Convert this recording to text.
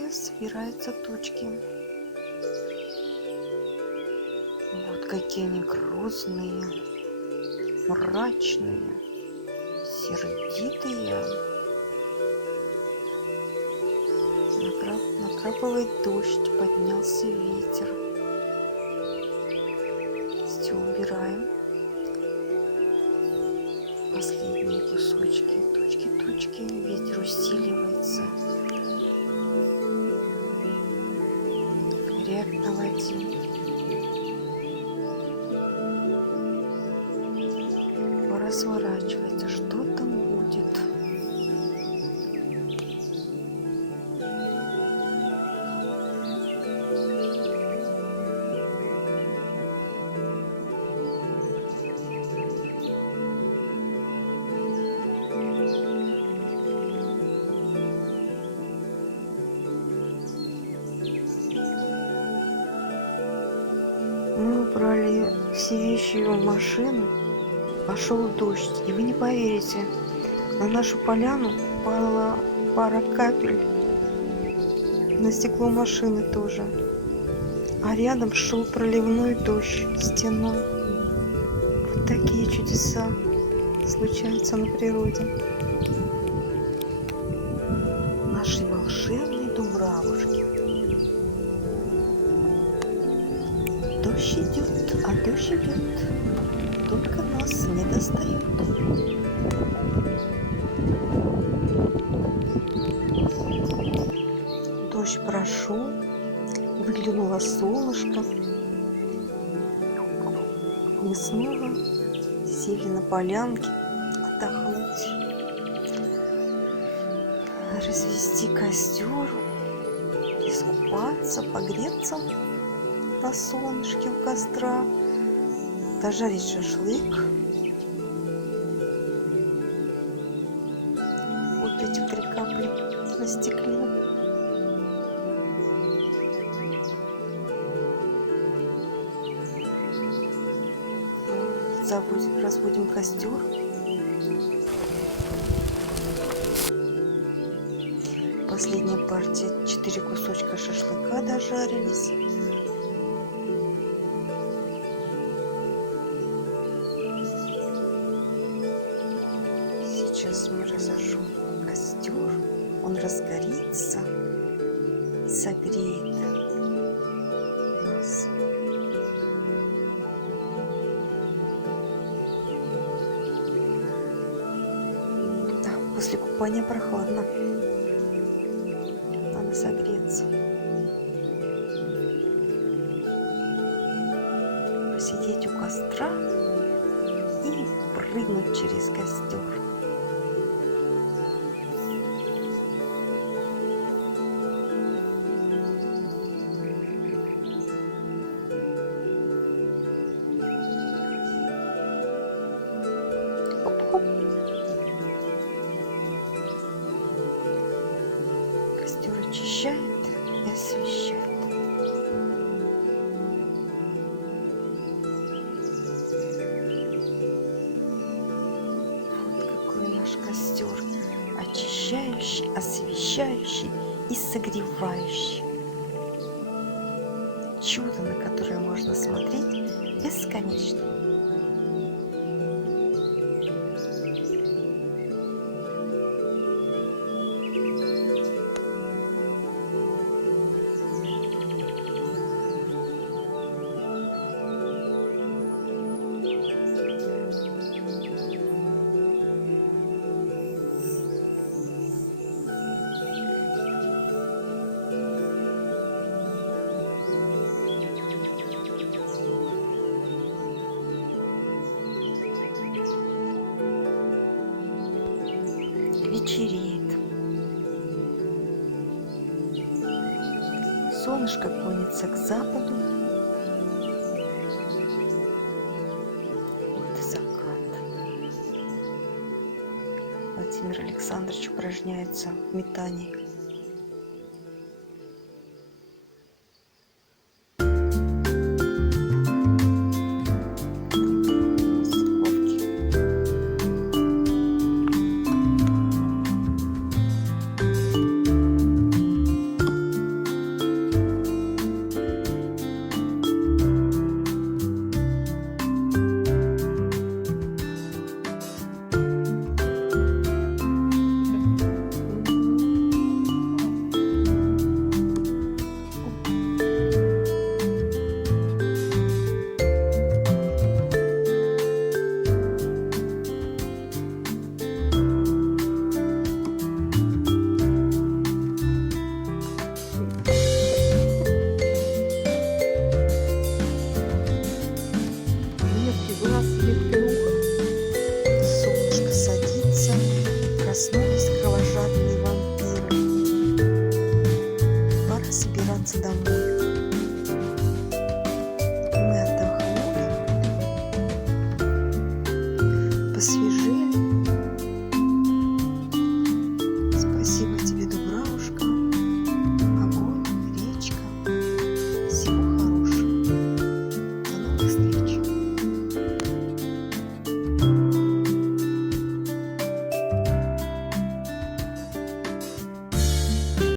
небе собираются тучки. Вот какие они грозные, мрачные, сердитые. Накрапывает дождь, поднялся ветер. Все убираем. Последние кусочки. Тучки. Ветер усиливается. Ряд на воде. Пора сворачиваться. Что там будет? Мы убрали все вещи в машину, пошел дождь, и вы не поверите, на нашу поляну упала пара капель, на стекло машины тоже, а рядом шел проливной дождь стеной. Вот такие чудеса случаются на природе. Наши волшебные дубравушки. Дождь идет, а дождь идет, только нас не достает. Дождь прошел, выглянуло солнышко. Мы снова сели на полянке отдохнуть, развести костер, искупаться, погреться на солнышке у костра, дожарить шашлык. Вот эти 3 капли на стекле. Разбудим костер. Последняя партия, 4 кусочка шашлыка дожарились. Сейчас мы разожжем костер, он разгорится и согреет нас. Да, после купания прохладно, надо согреться, посидеть у костра и прыгнуть через костер. Костер очищает и освещает. Вот какой наш костер. Очищающий, освещающий и согревающий. Чудо, на которое можно смотреть бесконечно. Вечереет. Солнышко клонится к западу. Вот и закат. Владимир Александрович упражняется в метании